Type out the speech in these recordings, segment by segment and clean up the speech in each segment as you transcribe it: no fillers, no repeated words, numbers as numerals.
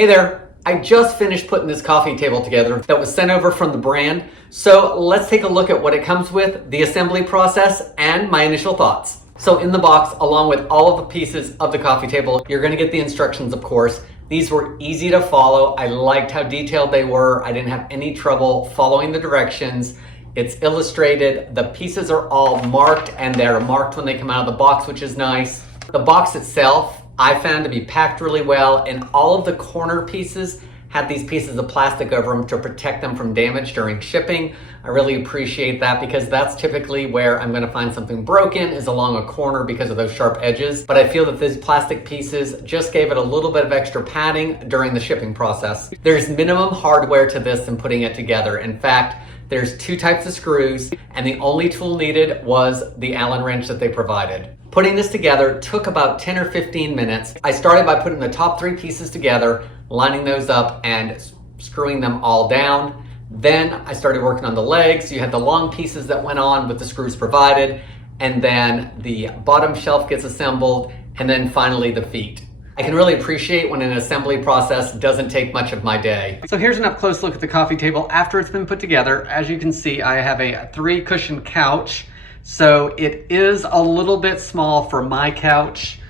Hey there, I just finished putting this coffee table together that was sent over from the brand. So let's take a look at what it comes with, the assembly process, and my initial thoughts. So in the box, along with all of the pieces of the coffee table, you're gonna get the instructions, of course. These were easy to follow. I liked how detailed they were. I didn't have any trouble following the directions. It's illustrated. The pieces are all marked, and they're marked when they come out of the box, which is nice. The box itself, I found to be packed really well, and all of the corner pieces had these pieces of plastic over them to protect them from damage during shipping. I really appreciate that because that's typically where I'm gonna find something broken, is along a corner because of those sharp edges. But I feel that these plastic pieces just gave it a little bit of extra padding during the shipping process. There's minimum hardware to this and putting it together. In fact, there's 2 types of screws, and the only tool needed was the Allen wrench that they provided. Putting this together took about 10 or 15 minutes. I started by putting the top 3 pieces together, lining those up and screwing them all down. Then I started working on the legs. You had the long pieces that went on with the screws provided, and then the bottom shelf gets assembled, and then finally the feet. I can really appreciate when an assembly process doesn't take much of my day. So here's an up close look at the coffee table after it's been put together. As you can see, I have a 3 cushion couch. So it is a little bit small for my couch.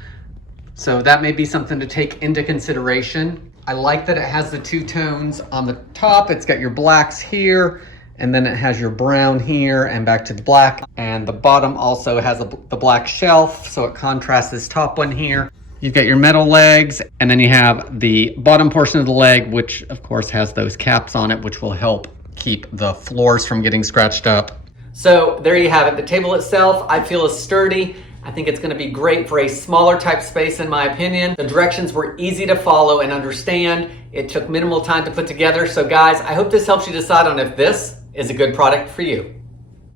So that may be something to take into consideration. I like that it has the 2 tones on the top. It's got your blacks here, and then it has your brown here and back to the black. And the bottom also has the black shelf, so it contrasts this top one here. You've got your metal legs, and then you have the bottom portion of the leg, which of course has those caps on it, which will help keep the floors from getting scratched up. So there you have it. The table itself, I feel, is sturdy. I think it's gonna be great for a smaller type space in my opinion. The directions were easy to follow and understand. It took minimal time to put together. So guys, I hope this helps you decide on if this is a good product for you.